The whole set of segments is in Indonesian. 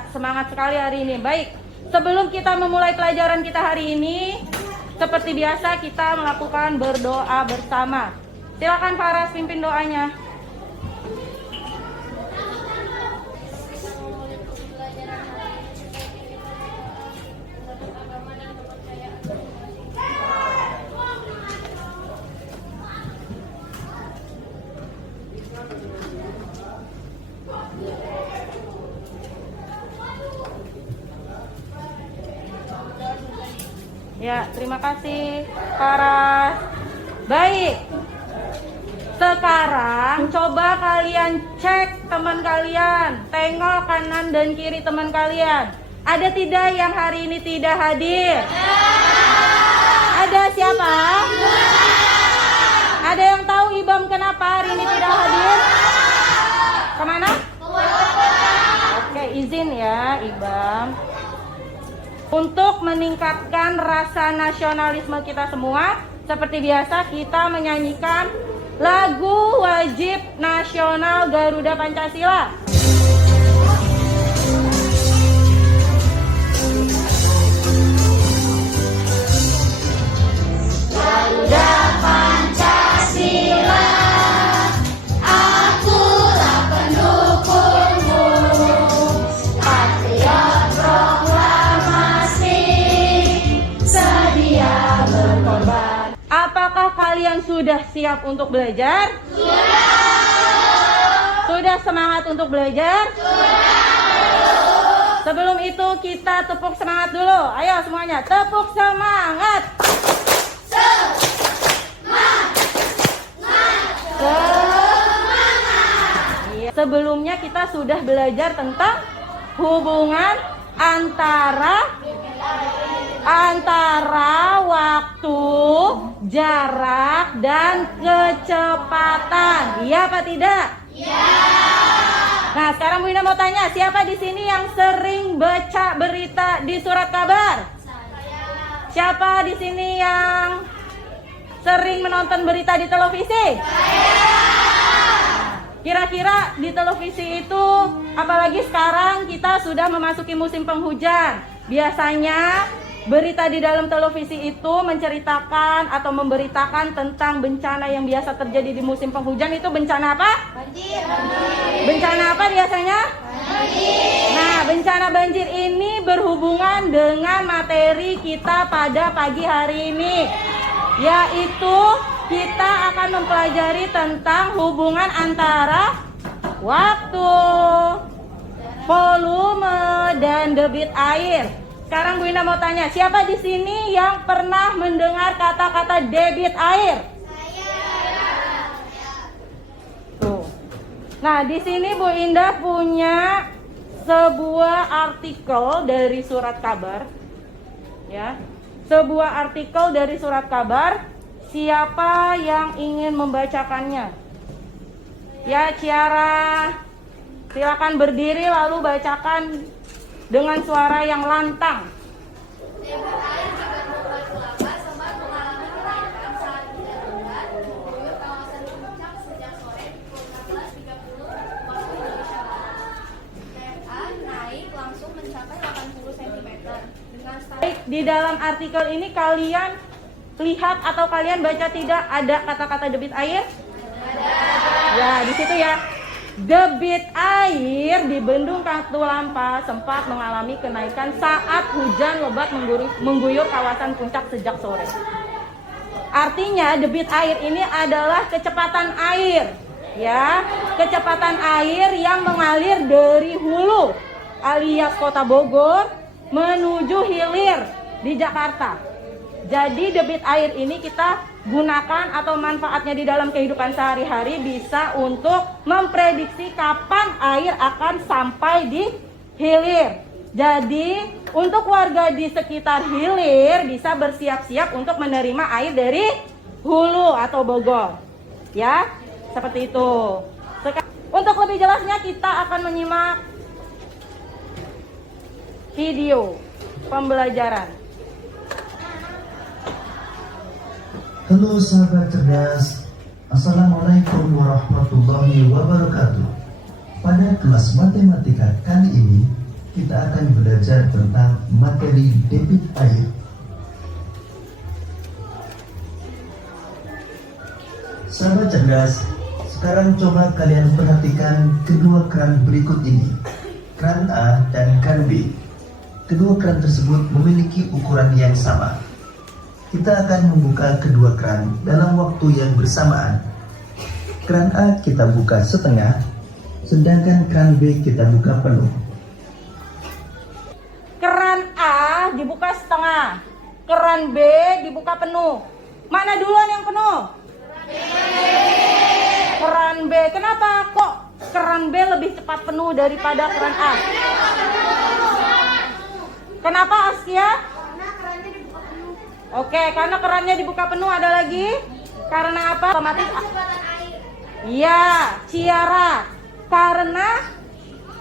Ya, semangat sekali hari ini. Baik, sebelum kita memulai pelajaran kita hari ini, seperti biasa kita melakukan berdoa bersama. Silakan Faras pimpin doanya. Ya, terima kasih Faras. Baik, sekarang coba kalian cek teman kalian. Tengok kanan dan kiri teman kalian. Ada tidak yang hari ini tidak hadir? Ada siapa? Ada yang tahu Ibam kenapa hari ini tidak hadir? Kemana? Oke, izin ya Ibam. Untuk meningkatkan rasa nasionalisme kita semua, seperti biasa kita menyanyikan lagu wajib nasional Garuda Pancasila. Garuda Pancasila, akulah pendukungmu, patriot proklamasi, sedia berkorban. Apakah kalian sudah siap untuk belajar? Sudah. Sudah semangat untuk belajar? Sudah. Sebelum itu kita tepuk semangat dulu. Ayo semuanya, tepuk semangat. Sebelumnya kita sudah belajar tentang hubungan antara waktu, jarak, dan kecepatan. Iya apa tidak? Iya. Nah, sekarang Bu Ina mau tanya, siapa di sini yang sering baca berita di surat kabar? Saya. Siapa di sini yang sering menonton berita di televisi? Saya. Kira-kira di televisi itu, apalagi sekarang kita sudah memasuki musim penghujan. Biasanya berita di dalam televisi itu menceritakan atau memberitakan tentang bencana yang biasa terjadi di musim penghujan. Itu bencana apa? Banjir. Bencana apa biasanya? Banjir. Nah, bencana banjir ini berhubungan dengan materi kita pada pagi hari ini, yaitu kita akan mempelajari tentang hubungan antara waktu, volume, dan debit air. Sekarang Bu Ina mau tanya, siapa di sini yang pernah mendengar kata-kata debit air? Saya. Tuh. Nah, di sini Bu Indah punya sebuah artikel dari surat kabar. Ya. Sebuah artikel dari surat kabar. Siapa yang ingin membacakannya? Ya, Ciara, silakan berdiri lalu bacakan dengan suara yang lantang. Debit air juga membuat kelapa sempat mengalami kenaikan saat hujan lebat mengguyur kawasan puncak sejak sore pukul 16.30 waktu Indonesia Barat. PFA naik langsung mencapai 80 cm dengan Baik, di dalam artikel ini kalian lihat atau kalian baca tidak ada kata-kata debit air? Ada. Ya, di situ ya. Debit air di Bendung Katulampa sempat mengalami kenaikan saat hujan lebat mengguyur kawasan puncak sejak sore. Artinya debit air ini adalah kecepatan air, ya, kecepatan air yang mengalir dari hulu alias Kota Bogor menuju hilir di Jakarta. Jadi debit air ini kita gunakan atau manfaatnya di dalam kehidupan sehari-hari bisa untuk memprediksi kapan air akan sampai di hilir. Jadi untuk warga di sekitar hilir bisa bersiap-siap untuk menerima air dari hulu atau Bogor. Ya, seperti itu. Untuk lebih jelasnya kita akan menyimak video pembelajaran. Halo sahabat cerdas, Assalamualaikum warahmatullahi wabarakatuh. Pada kelas matematika kali ini, kita akan belajar tentang materi debit air. Sahabat cerdas, sekarang coba kalian perhatikan kedua keran berikut ini, keran A dan keran B. Kedua keran tersebut memiliki ukuran yang sama. Kita akan membuka kedua keran dalam waktu yang bersamaan. Keran A kita buka setengah, sedangkan keran B kita buka penuh. Keran A dibuka setengah, keran B dibuka penuh. Mana duluan yang penuh? Keran B. Kenapa kok keran B lebih cepat penuh daripada keran A? Kenapa, Askia? Karena kerannya dibuka penuh. Oke, karena kerannya dibuka penuh. Ada lagi? Karena apa? Otomatis. Kecepatan air. Iya, Ciara. Karena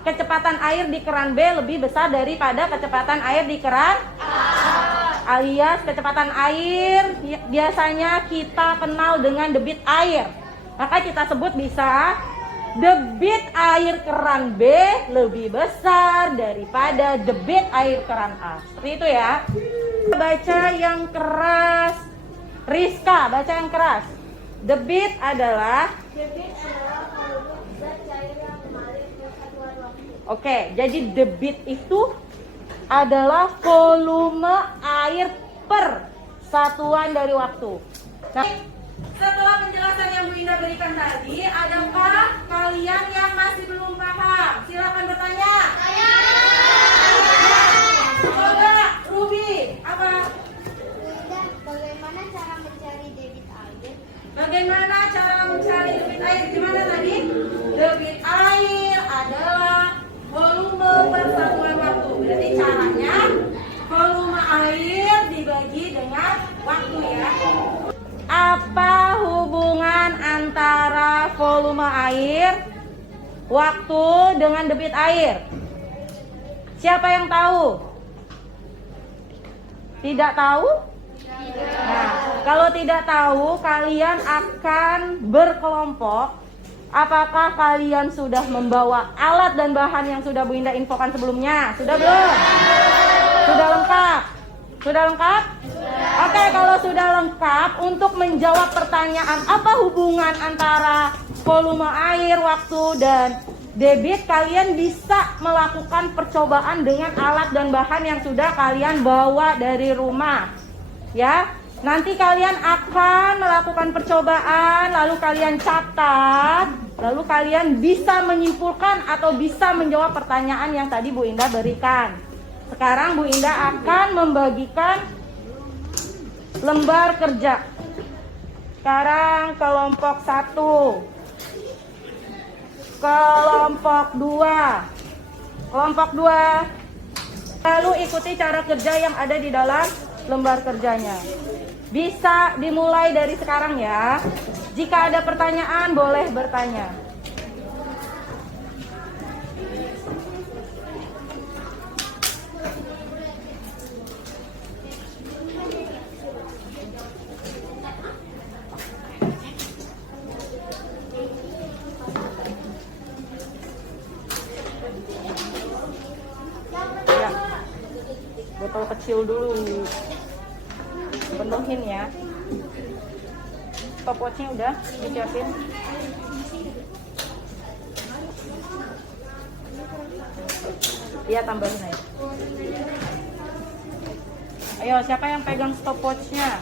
kecepatan air di keran B lebih besar daripada kecepatan air di keran A. Alias kecepatan air biasanya kita kenal dengan debit air. Maka kita sebut bisa debit air keran B lebih besar daripada debit air keran A. Seperti itu ya. Baca yang keras. Rizka, baca yang keras. Debit adalah Debit adalah volume zat cair yang mengalir ke satuan waktu. Oke, jadi debit itu adalah volume air per satuan dari waktu. Nah, setelah penjelasan yang Bu Indah berikan tadi, adakah kalian yang masih belum paham? Silakan bertanya. Coba, Ruby, apa? Dan bagaimana cara mencari debit air? Bagaimana cara mencari debit air? Gimana tadi? Debit air adalah volume per satuan waktu. Berarti caranya volume air dibagi dengan waktu ya. Apa hubungan antara volume air, waktu dengan debit air? Siapa yang tahu? Tidak tahu? Nah, kalau tidak tahu, kalian akan berkelompok. Apakah kalian sudah membawa alat dan bahan yang sudah Bu Indah infokan sebelumnya? Sudah belum? Sudah lengkap? Sudah lengkap? Oke, kalau sudah lengkap, untuk menjawab pertanyaan apa hubungan antara volume air, waktu, dan debit, kalian bisa melakukan percobaan dengan alat dan bahan yang sudah kalian bawa dari rumah. Ya, nanti kalian akan melakukan percobaan, lalu kalian catat, lalu kalian bisa menyimpulkan atau bisa menjawab pertanyaan yang tadi Bu Indah berikan. Sekarang Bu Indah akan membagikan lembar kerja. Sekarang kelompok 1, kelompok 2, kelompok 2. Lalu ikuti cara kerja yang ada di dalam lembar kerjanya. Bisa dimulai dari sekarang ya. Jika ada pertanyaan boleh bertanya. Ya, botol kecil dulu. Penuhin ya. Stopwatchnya udah disiapin. Iya, tambahin aja. Ayo, siapa yang pegang stopwatchnya?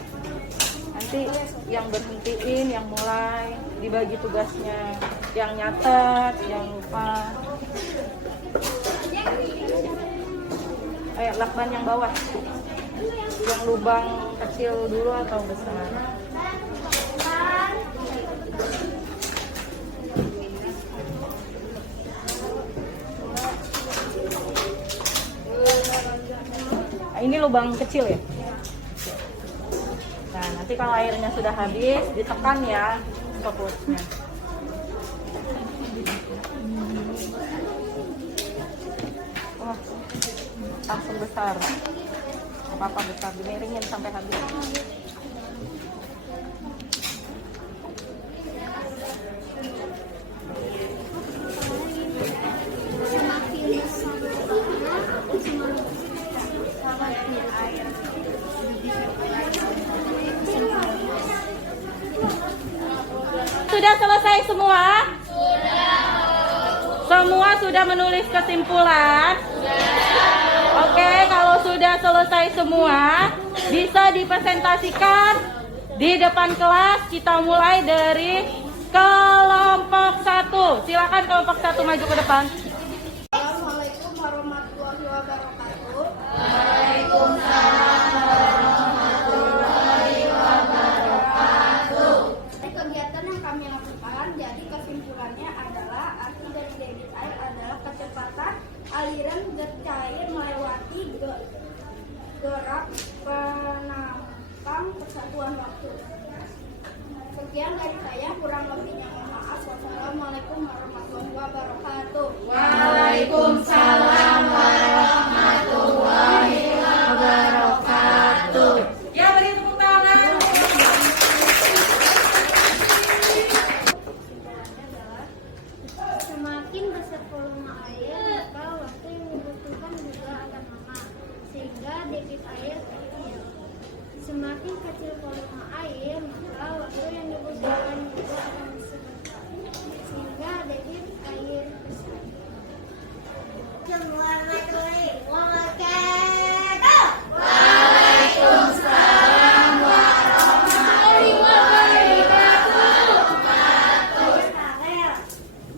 Nanti yang berhentiin, yang mulai, dibagi tugasnya. Yang nyatet, yang lupa. Ayo, lakban yang bawah. Yang lubang kecil dulu atau besar? Nah, ini lubang kecil ya. Nah, nanti kalau airnya sudah habis, ditekan ya stopwatchnya. Wah, langsung besar. Apa-apa besar, dimiringin sampai habis. Semakin besar lubangnya, selesai semua? Semua sudah menulis kesimpulan? Oke, kalau sudah selesai semua, bisa dipresentasikan di depan kelas. Kita mulai dari kelompok 1. Silakan kelompok 1 maju ke depan. Assalamualaikum warahmatullahi wabarakatuh. Kegiatan yang kami lakukan, jadi kesimpulannya adalah arti dari debit air adalah kecepatan aliran zat cair melewati gerak penampang persatuan waktu. Sekian dari saya, kurang lebihnya mohon maaf. Wassalamualaikum warahmatullahi wabarakatuh. Waalaikumsalam warahmatullahi wabarakatuh. Ya, beri tepuk tangan. Semakin besar volume air, maka waktu yang dibutuhkan juga akan lama, sehingga debit air kecil. Semakin kecil volume air, maka waktu yang dibutuhkan juga akan sebentar, sehingga debit air besar. Assalamualaikum wabarakatuh. Waalaikumsalam warahmatullahi wabarakatuh.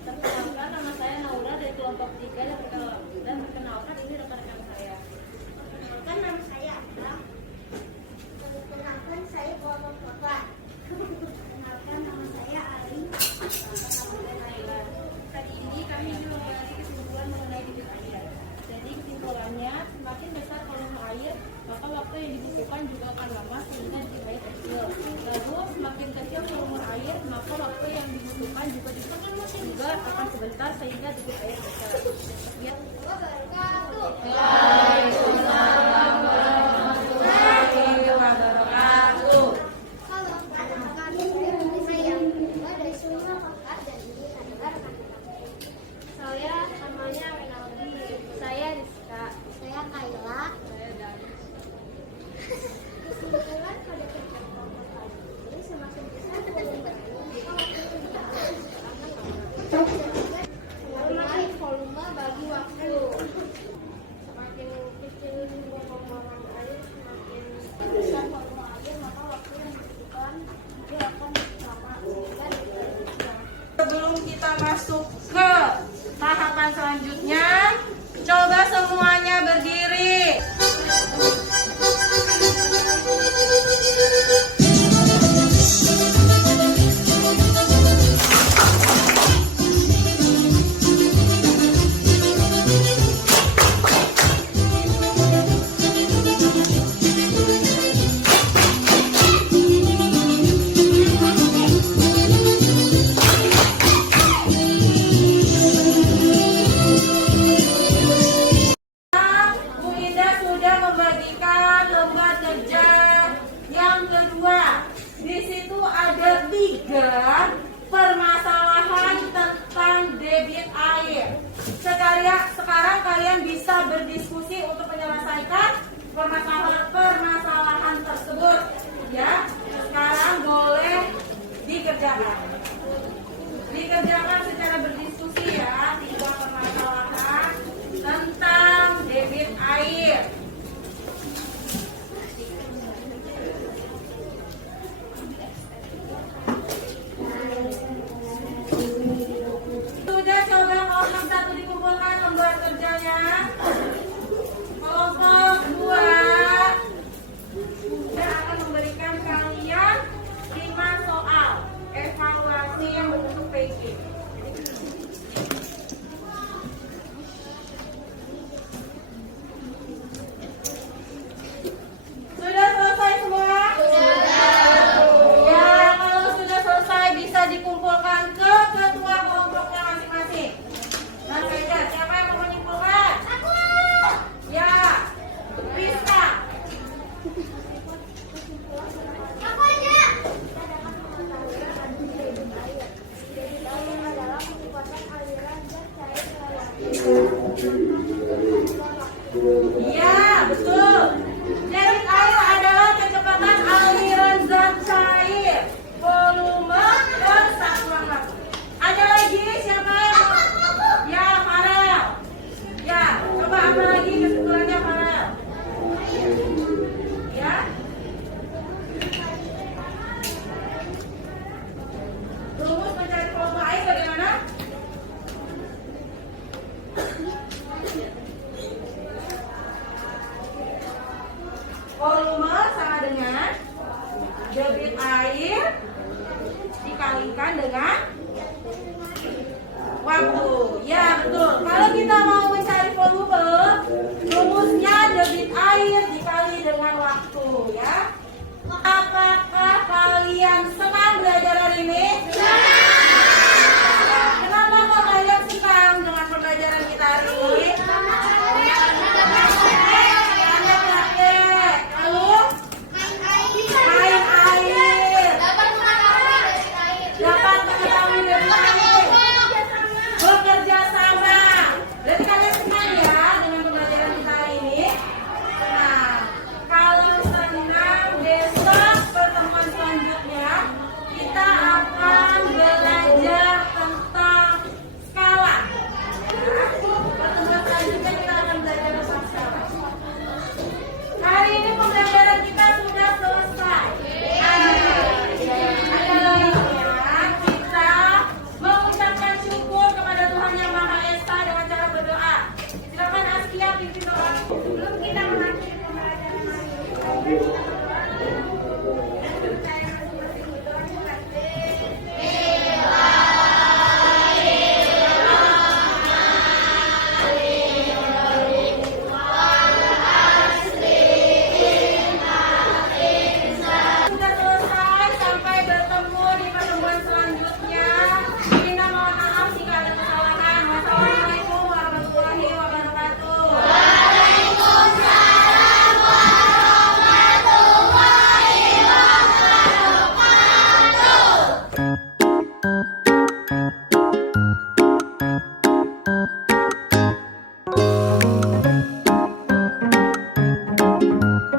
Perkenalkan, nama saya Naura dari kelompok 3 dan perkenalkan ini rekan-rekan saya. Perkenalkan, nama saya Adra. Perkenalkan, saya kelompok 4. Perkenalkan, nama saya Ali. Tadi ini kami ingin membahas kesimpulan mengenai debit air. Jadi kesimpulannya, semakin besar volume air, maka waktu yang dibutuhkan juga akan lama sehingga debit air kecil. Lalu semakin kecil volume air, maka waktu yang dibutuhkan juga akan sebentar sehingga debit air besar. Ya. Waalaikumsalam warahmatullahi wabarakatuh. Halo, perkenalkan, saya dari Sumber Kota dan ini adalah rekan-rekan. Saya namanya Renaldi. Saya Rizka. Saya Kayla. Saya Dani. Kesimpulan pada kegiatan kelompok kali ini, semakin besar volume air, maka waktu yang dibutuhkan akan lama. Mengurangi volume bagi waktu. Semakin kecil volume air, semakin besar volume air, maka waktu yang dibutuhkan juga akan lama, sehingga debit air besar. Sebelum kita masuk ke tahapan selanjutnya, coba semuanya berdiri. Bu Indah sudah membagikan lembar kerja yang kedua. Di situ ada 3 permasalahan tentang debit air. Sekarang kalian bisa berdiskusi untuk menyelesaikan permasalahan tersebut. Ya, sekarang boleh dikerjakan. Dikerjakan secara berdiskusi ya, 3 permasalahan tentang debit air. Sudah coba kelompok 1 dikumpulkan lembar kerjanya. Kelompok 2 sudah akan memberikan kalian 5 soal evaluasi yang berbentuk PG. Sudah selesai semua? Ya, kalau sudah selesai bisa dikumpulkan ke ketua kelompoknya masing-masing. Nah, saja, siapa yang mau menyimpulkan? Aku. Ya, Rizka. Aku aja. Debit air adalah kecepatan aliran zat cair melewati. Iya, betul. Debit air adalah kecepatan aliran zat cair, volume, persatuan waktu. waktu. Ya betul. Kalau kita mau mencari volume, rumusnya debit air dikali dengan waktu ya. Apakah kalian senang belajar hari ini? Kenapa kok kalian senang dengan pembelajaran kita hari ini? Karena praktek. Lalu main air. Dapat mengetahui dari air. Bekerja sama. Berarti kalian senang ya dengan pembelajaran kita hari ini? Nah, kalau senang, besok pertemuan selanjutnya kita akan belajar tentang skala. Ya, pertemuan selanjutnya kita akan belajar tentang skala. Hari ini pembelajaran kita sudah selesai. Ada lainnya kita mengucapkan syukur kepada Tuhan Yang Maha Esa dengan cara berdoa. Silakan Askia pimpin doa. Belum kita mengakhiri pembelajaran hari ini. Sudah selesai, sampai bertemu di pertemuan selanjutnya. Kita mohon maaf jika ada kesalahan. Wassalamualaikum warahmatullahi wabarakatuh.